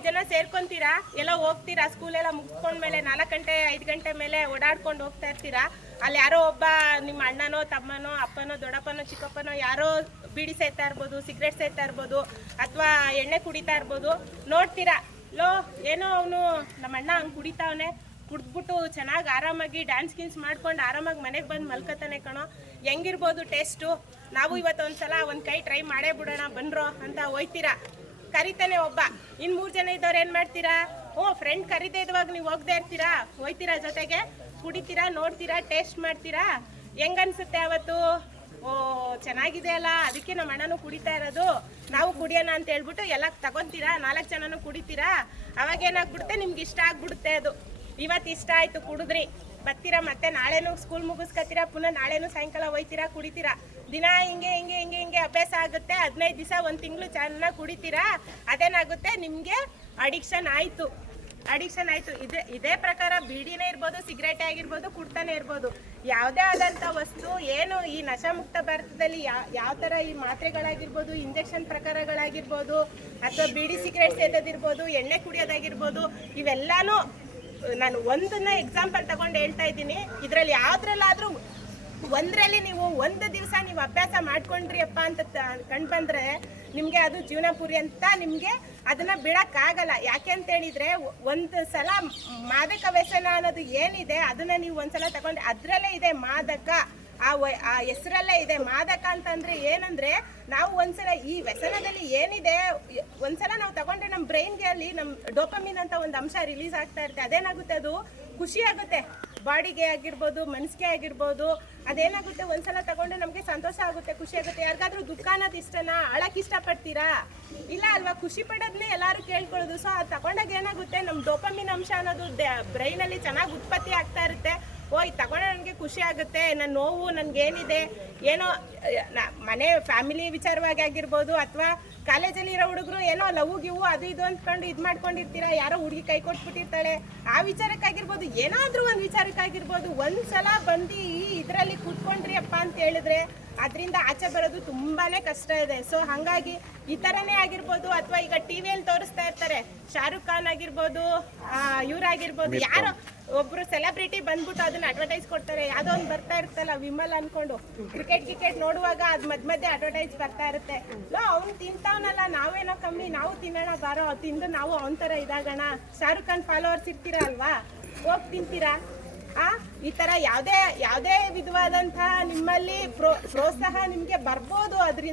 ನಾಲ್ಕೈದು ಜನ ಸೇರ್ಕೊಂತೀರಾ? ಎಲ್ಲ ಹೋಗ್ತೀರಾ? ಸ್ಕೂಲ್ ಎಲ್ಲ ಮುಗಿಸ್ಕೊಂಡ್ಮೇಲೆ ನಾಲ್ಕು ಗಂಟೆ, ಐದು ಗಂಟೆ ಮೇಲೆ ಓಡಾಡ್ಕೊಂಡು ಹೋಗ್ತಾ ಇರ್ತೀರಾ? ಅಲ್ಲಿ ಯಾರೋ ಒಬ್ಬ ನಿಮ್ಮ ಅಣ್ಣನೋ, ತಮ್ಮನೋ, ಅಪ್ಪನೋ, ದೊಡ್ಡಪ್ಪನೋ, ಚಿಕ್ಕಪ್ಪನೋ ಯಾರೋ ಬೀಡಿ ಸೇತಾ ಇರ್ಬೋದು ಸಿಗರೇಟ್ ಸೇತಾ ಇರ್ಬೋದು, ಅಥವಾ ಎಣ್ಣೆ ಕುಡಿತಾ ಇರ್ಬೋದು, ನೋಡ್ತೀರಾ? ಲೋ, ಏನೋ ಅವನು ನಮ್ಮ ಅಣ್ಣ ಹಂಗೆ ಕುಡಿತಾವನೆ. ಕುಡ್ದ್ಬಿಟ್ಟು ಚೆನ್ನಾಗಿ ಆರಾಮಾಗಿ ಡ್ಯಾನ್ಸ್ ಗೀನ್ಸ್ ಮಾಡ್ಕೊಂಡು ಆರಾಮಾಗಿ ಮನೆಗೆ ಬಂದು ಮಲ್ಕತಾನೆ ಕಣೋ. ಹೆಂಗಿರ್ಬೋದು ಟೇಸ್ಟು ನಾವು ಇವತ್ತೊಂದು ಒಂದ್ಸಲ ಒಂದು ಕೈ ಟ್ರೈ ಮಾಡೇ ಬಿಡೋಣ, ಬನ್ರೋ ಅಂತ ಹೋಯ್ತೀರಾ? ಕರಿತಾನೆ ಒಬ್ಬ. ಇನ್ನು ಮೂರು ಜನ ಇದ್ದವ್ರು ಏನು ಮಾಡ್ತೀರಾ? ಓ ಫ್ರೆಂಡ್ ಕರಿದೇ ಇದ್ವಾಗ ನೀವು ಹೋಗದೆ ಇರ್ತೀರಾ? ಹೋಯ್ತೀರಾ ಜೊತೆಗೆ? ಕುಡಿತೀರಾ, ನೋಡ್ತೀರಾ ಟೇಸ್ಟ್ ಮಾಡ್ತೀರಾ? ಹೆಂಗನ್ಸುತ್ತೆ ಅವತ್ತು? ಓ, ಚೆನ್ನಾಗಿದೆ ಅಲ್ಲ, ಅದಕ್ಕೆ ನಮ್ಮ ಅಣ್ಣನೂ ಕುಡಿತಾ ಇರೋದು. ನಾವು ಕುಡಿಯೋಣ ಅಂತ ಹೇಳ್ಬಿಟ್ಟು ಎಲ್ಲ ತಗೊಂತೀರಾ? ನಾಲ್ಕು ಜನನೂ ಕುಡಿತೀರಾ? ಅವಾಗ ಏನಾಗ್ಬಿಡುತ್ತೆ? ನಿಮ್ಗೆ ಇಷ್ಟ ಆಗ್ಬಿಡುತ್ತೆ ಅದು. ಇವತ್ತು ಇಷ್ಟ ಆಯ್ತು, ಕುಡಿದ್ರಿ. ಬರ್ತೀರಾ ಮತ್ತೆ? ನಾಳೆನೂ ಸ್ಕೂಲ್ ಮುಗಿಸ್ಕತ್ತೀರಾ? ಪುನಃ ನಾಳೆನೂ ಸಾಯಂಕಾಲ ಹೋಯ್ತೀರಾ, ಕುಡಿತೀರಾ? ದಿನ ಹಿಂಗೆ ಹಿಂಗೆ ಹಿಂಗೆ ಹಿಂಗೆ ಅಭ್ಯಾಸ ಆಗುತ್ತೆ. ಹದಿನೈದು ದಿವಸ ಒಂದು ತಿಂಗಳು ಚೆನ್ನಾಗಿ ಕುಡಿತೀರಾ? ಅದೇನಾಗುತ್ತೆ? ನಿಮಗೆ ಅಡಿಕ್ಷನ್ ಆಯಿತು. ಅಡಿಕ್ಷನ್ ಆಯಿತು. ಇದೇ ಇದೇ ಪ್ರಕಾರ ಬೀಡಿನೇ ಇರ್ಬೋದು, ಸಿಗರೇಟೇ ಆಗಿರ್ಬೋದು, ಕುಡ್ತಾನೆ ಇರ್ಬೋದು. ಯಾವುದೇ ಆದಂಥ ವಸ್ತು, ಏನು ಈ ನಶಾಮುಕ್ತ ಭಾರತದಲ್ಲಿ ಯಾವ ಯಾವ ಥರ ಈ ಮಾತ್ರೆಗಳಾಗಿರ್ಬೋದು ಇಂಜೆಕ್ಷನ್ ಪ್ರಕಾರಗಳಾಗಿರ್ಬೋದು, ಅಥವಾ ಬೀಡಿ ಸಿಗರೇಟ್ ಸೇದೋದಿರ್ಬೋದು, ಎಣ್ಣೆ ಕುಡಿಯೋದಾಗಿರ್ಬೋದು, ಇವೆಲ್ಲನೂ ನಾನು ಒಂದನ್ನ ಎಕ್ಸಾಂಪಲ್ ತಗೊಂಡು ಹೇಳ್ತಾ ಇದ್ದೀನಿ. ಇದರಲ್ಲಿ ಯಾವ್ದ್ರಲ್ಲಾದ್ರೂ ಒಂದರಲ್ಲಿ ನೀವು ಒಂದು ದಿವಸ ನೀವು ಅಭ್ಯಾಸ ಮಾಡ್ಕೊಂಡ್ರಿ ಅಪ್ಪ ಅಂತ ಕಂಡು ಬಂದರೆ ನಿಮಗೆ ಅದು ಜೀವನಪುರಿ ಅಂತ ನಿಮಗೆ ಅದನ್ನ ಬಿಡೋಕ್ಕಾಗಲ್ಲ. ಯಾಕೆ ಅಂತ ಹೇಳಿದ್ರೆ ಒಂದು ಸಲ ಮಾದಕ ವ್ಯಸನ ಅನ್ನೋದು ಏನಿದೆ ಅದನ್ನ ನೀವು ಒಂದ್ಸಲ ತಗೊಂಡ್ರೆ ಅದರಲ್ಲೇ ಇದೆ ಮಾದಕ. ಆ ವ- ಆ ಹೆಸರಲ್ಲೇ ಇದೆ ಮಾದಕ ಅಂತಂದರೆ ಏನಂದ್ರೆ ನಾವು ಒಂದ್ಸಲ ಈ ವ್ಯಸನದಲ್ಲಿ ಏನಿದೆ ಒಂದ್ಸಲ ನಾವು ತಗೊಂಡ್ರೆ ನಮ್ಮ ಬ್ರೈನ್ಗೆ ಅಲ್ಲಿ ನಮ್ಮ ಡೋಪಮಿನ್ ಅಂತ ಒಂದು ಅಂಶ ರಿಲೀಸ್ ಆಗ್ತಾ ಇರುತ್ತೆ. ಅದೇನಾಗುತ್ತೆ ಅದು? ಖುಷಿ ಆಗುತ್ತೆ. ಬಾಡಿಗೆ ಆಗಿರ್ಬೋದು, ಮನಸ್ಸಿಗೆ ಆಗಿರ್ಬೋದು, ಅದೇನಾಗುತ್ತೆ, ಒಂದ್ಸಲ ತಗೊಂಡ್ರೆ ನಮಗೆ ಸಂತೋಷ ಆಗುತ್ತೆ, ಖುಷಿ ಆಗುತ್ತೆ. ಯಾರಿಗಾದ್ರೂ ದುಃಖ ಅನ್ನೋದು ಇಷ್ಟನಾ? ಅಳಕ್ ಇಷ್ಟಪಡ್ತೀರಾ? ಇಲ್ಲ ಅಲ್ವಾ? ಖುಷಿ ಪಡೋದನ್ನೇ ಎಲ್ಲರೂ ಕೇಳ್ಕೊಳ್ಳೋದು. ಸೊ ಅದು ತಗೊಂಡಾಗ ಏನಾಗುತ್ತೆ ನಮ್ಮ ಡೋಪಮಿನ್ ಅಂಶ ಅನ್ನೋದು ಬ್ರೈನಲ್ಲಿ ಚೆನ್ನಾಗಿ ಉತ್ಪತ್ತಿ ಆಗ್ತಾ ಇರುತ್ತೆ. ಓ ಇದು ತಗೊಂಡ್ರೆ ನನಗೆ ಖುಷಿ ಆಗುತ್ತೆ. ನನ್ನ ನೋವು ನನಗೇನಿದೆ. ಏನೋ ಮನೆ ಫ್ಯಾಮಿಲಿ ವಿಚಾರವಾಗಿ ಆಗಿರ್ಬೋದು ಅಥವಾ ಕಾಲೇಜಲ್ಲಿ ಇರೋ ಹುಡುಗರು ಏನೋ ಲವ್ ಗಿವು ಅದು ಇದು ಅಂದ್ಕೊಂಡು ಇದು ಮಾಡ್ಕೊಂಡಿರ್ತೀರಾ, ಯಾರೋ ಹುಡುಗಿ ಕೈ ಕೊಟ್ಬಿಟ್ಟಿರ್ತಾಳೆ. ಆ ವಿಚಾರಕ್ಕಾಗಿರ್ಬೋದು, ಏನಾದರೂ ಒಂದು ವಿಚಾರಕ್ಕಾಗಿರ್ಬೋದು, ಒಂದ್ಸಲ ಬಂದು ಈ ಇದರಲ್ಲಿ ಕೂತ್ಕೊಂಡ್ರಿ ಅಪ್ಪ ಅಂತ ಹೇಳಿದ್ರೆ ಅದರಿಂದ ಆಚೆ ಬರೋದು ತುಂಬಾನೇ ಕಷ್ಟ ಇದೆ. ಸೊ ಹಾಗಾಗಿ ಈ ಥರನೇ ಆಗಿರ್ಬೋದು ಅಥವಾ ಈಗ ಟಿ ವಿಯಲ್ಲಿ ತೋರಿಸ್ತಾ ಇರ್ತಾರೆ. ಶಾರುಖ್ ಖಾನ್ ಆಗಿರ್ಬೋದು ಇವರಾಗಿರ್ಬೋದು ಯಾರೋ ಒಬ್ರು ಸೆಲೆಬ್ರಿಟಿ ಬಂದ್ಬಿಟ್ಟು ಅದನ್ನ ಅಡ್ವರ್ಟೈಸ್ ಕೊಡ್ತಾರೆ. ಯಾವುದೋ ಒಂದು ಬರ್ತಾ ಇರ್ತಲ್ಲ ವಿಮಲ್ ಅನ್ಕೊಂಡು. ಕ್ರಿಕೆಟ್ ಕ್ರಿಕೆಟ್ ನೋಡುವಾಗ ಅದು ಮಧ್ಯ ಮಧ್ಯೆ ಅಡ್ವರ್ಟೈಸ್ ಬರ್ತಾ ಇರುತ್ತೆ. ಲೋ ಅವ್ನು ತಿಂತಾವನಲ್ಲ ನಾವೇನೋ ಕಮ್ಮಿ ನಾವು ತಿನ್ನೋಣ ಬಾರೋ ತಿಂದು ನಾವು ಅವನ ಥರ ಇದಾಗೋಣ. ಶಾರುಖ್ ಖಾನ್ ಫಾಲೋವರ್ಸ್ ಇರ್ತೀರಾ ಅಲ್ವಾ? ಹೋಗಿ ತಿಂತೀರಾ? ಆ ಈ ತರ ಯಾವ್ದೇ ಯಾವ್ದೇ ವಿಧವಾದಂತಹ ನಿಮ್ಮಲ್ಲಿ ಪ್ರೋ ಪ್ರೋತ್ಸಾಹ ನಿಮಗೆ ಬರ್ಬೋದು ಅದರಿಂದ.